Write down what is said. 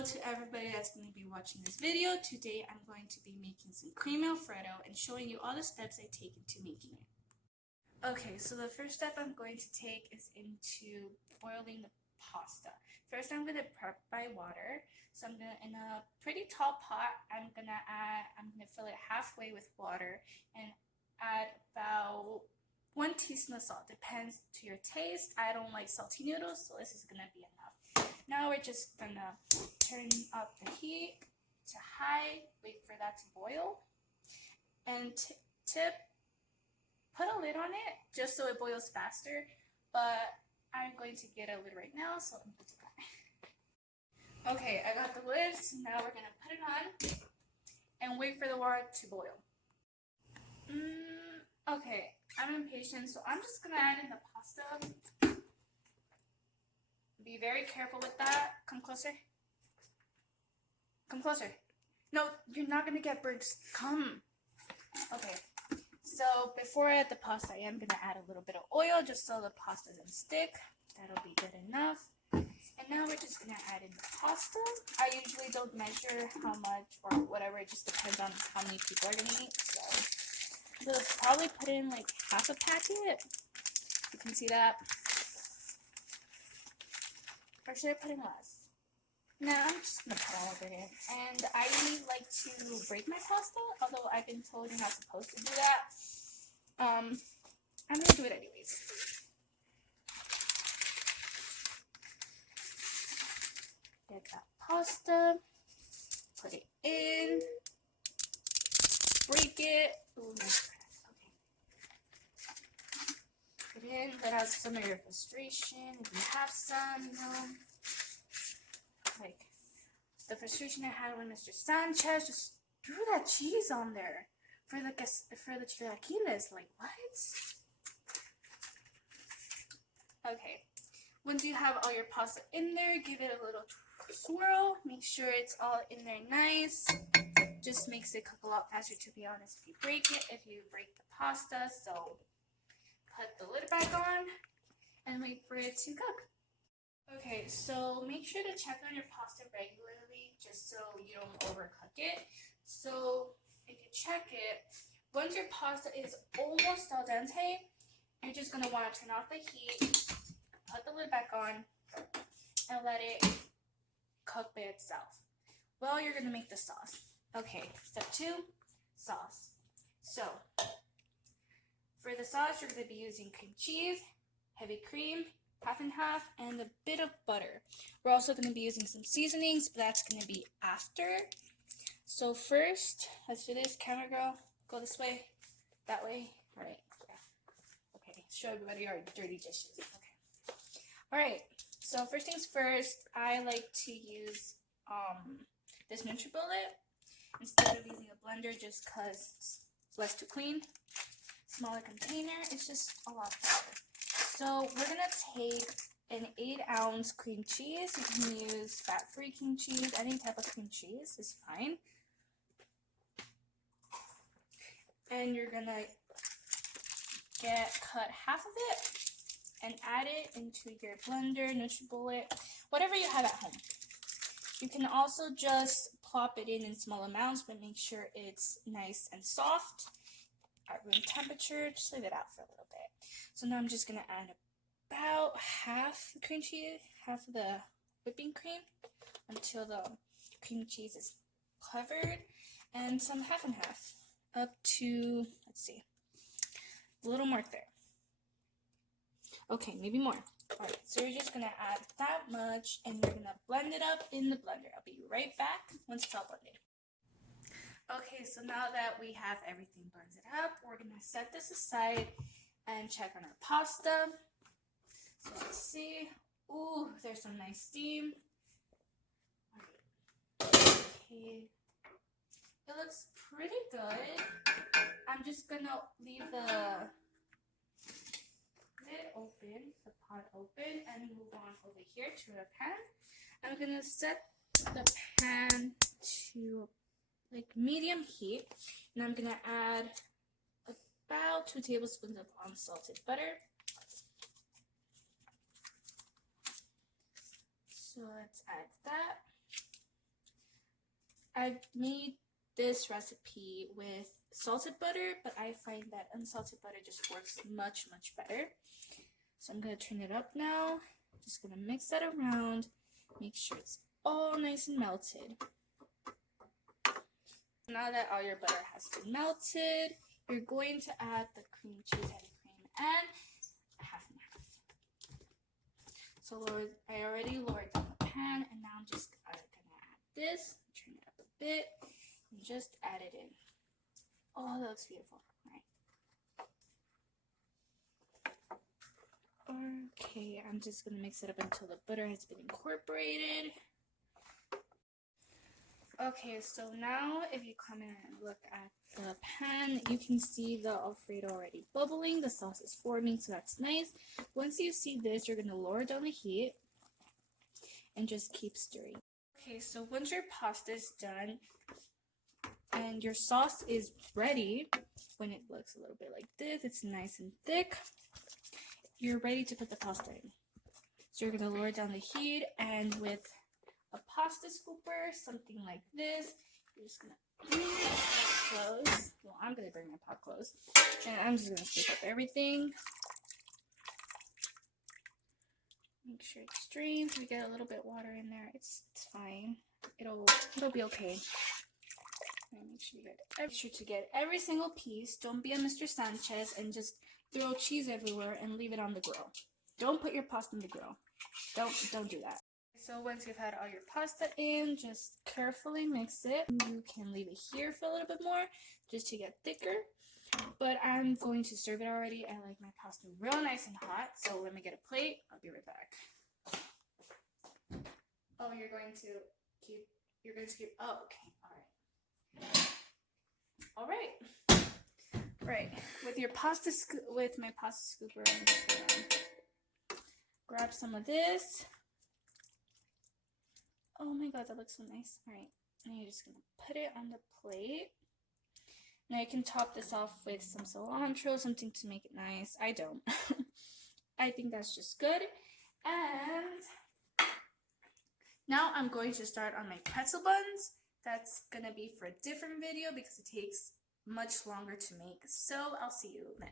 Hello to everybody that's going to be watching this video. Today I'm going to be making some cream Alfredo and showing you all the steps I take into making it. Okay, so the first step I'm going to take is into boiling the pasta. First I'm going to prep my water. So I'm going to, in a pretty tall pot, I'm going to fill it halfway with water and add about 1 teaspoon of salt. Depends to your taste. I don't like salty noodles, so this is going to be enough. Now we're just gonna turn up the heat to high, wait for that to boil, and put a lid on it just so it boils faster, but I'm going to get a lid right now, so I'm going to do that. Okay, I got the lid, so now we're gonna put it on and wait for the water to boil. Okay, I'm impatient, so I'm just gonna add in the pasta. Be very careful with that. Come closer. Come closer. No, you're not going to get burnt. Come. Okay. So before I add the pasta, I am going to add a little bit of oil just so the pasta doesn't stick. That'll be good enough. And now we're just going to add in the pasta. I usually don't measure how much or whatever. It just depends on how many people are going to eat. So we'll probably put in like half a packet. You can see that. Or should I put in less? No, I'm just going to put all of it in. And I really like to break my pasta, although I've been told you're not supposed to do that. I'm going to do it anyways. Get that pasta, put it in, break it. Ooh, nice crack. Okay. Put it in, let out some of your frustration, if you have some, you know. Like the frustration I had when Mr. Sanchez just threw that cheese on there for the chilaquiles. Like, what? Okay. Once you have all your pasta in there, give it a little swirl. Make sure it's all in there nice. Just makes it cook a lot faster, to be honest, if you break the pasta. So put the lid back on and wait for it to cook. Okay, so make sure to check on your pasta regularly just so you don't overcook it. So if you check it, once your pasta is almost al dente, you're just going to want to turn off the heat, put the lid back on, and let it cook by itself. Well, you're going to make the sauce. Okay, step 2, sauce. So for the sauce, you're going to be using cream cheese, heavy cream, half and half, and a bit of butter. We're also going to be using some seasonings, but that's going to be after. So first, let's do this. Camera girl, go this way, that way. All right. Yeah. Okay. Show everybody our dirty dishes. Okay. All right. So first things first, I like to use this NutriBullet instead of using a blender, just cause it's less to clean. Smaller container, it's just a lot better. So we're going to take an 8-ounce cream cheese. You can use fat-free cream cheese. Any type of cream cheese is fine. And you're going to cut half of it and add it into your blender, NutriBullet, whatever you have at home. You can also just plop it in small amounts, but make sure it's nice and soft at room temperature. Just leave it out for a little bit. So now I'm just going to add about half the cream cheese, half of the whipping cream until the cream cheese is covered, and some half and half up to, let's see, a little more there. Okay, maybe more. All right, so you're just going to add that much and you're going to blend it up in the blender. I'll be right back once it's all blended. Okay, so now that we have everything blended up, we're going to set this aside and check on our pasta. So let's see. Ooh, there's some nice steam. Okay. It looks pretty good. I'm just going to leave the lid open, the pot open, and move on over here to a pan. I'm going to set the pan to like medium heat, and I'm gonna add about 2 tablespoons of unsalted butter. So let's add that. I've made this recipe with salted butter, but I find that unsalted butter just works much, much better. So I'm going to turn it up now. Just going to mix that around. Make sure it's all nice and melted. Now that all your butter has been melted, you're going to add the cream cheese, heavy cream, and half and half. So I already lowered down the pan, and now I'm just going to add this, turn it up a bit, and just add it in. Oh, that looks beautiful. All right. Okay, I'm just going to mix it up until the butter has been incorporated. Okay, so now if you come in and look at the pan, you can see the Alfredo already bubbling. The sauce is forming, so that's nice. Once you see this, you're going to lower down the heat and just keep stirring. Okay, so once your pasta is done and your sauce is ready, when it looks a little bit like this, it's nice and thick, you're ready to put the pasta in. So you're going to lower down the heat, and with a pasta scooper, something like this, you're just going to bring your pot close. Well, I'm going to bring my pot close. And I'm just going to scoop up everything. Make sure it strains. We get a little bit water in there. It's fine. It'll be okay. Make sure to get every single piece. Don't be a Mr. Sanchez and just throw cheese everywhere and leave it on the grill. Don't put your pasta in the grill. Don't do that. So once you've had all your pasta in, just carefully mix it. You can leave it here for a little bit more just to get thicker. But I'm going to serve it already. I like my pasta real nice and hot. So let me get a plate. I'll be right back. Oh, you're going to keep, oh, okay. All right. Right. With my pasta scooper, I'm just gonna grab some of this. Oh my god, that looks so nice. Alright, and you're just going to put it on the plate. Now you can top this off with some cilantro, something to make it nice. I don't. I think that's just good. And now I'm going to start on my pretzel buns. That's going to be for a different video because it takes much longer to make. So I'll see you then.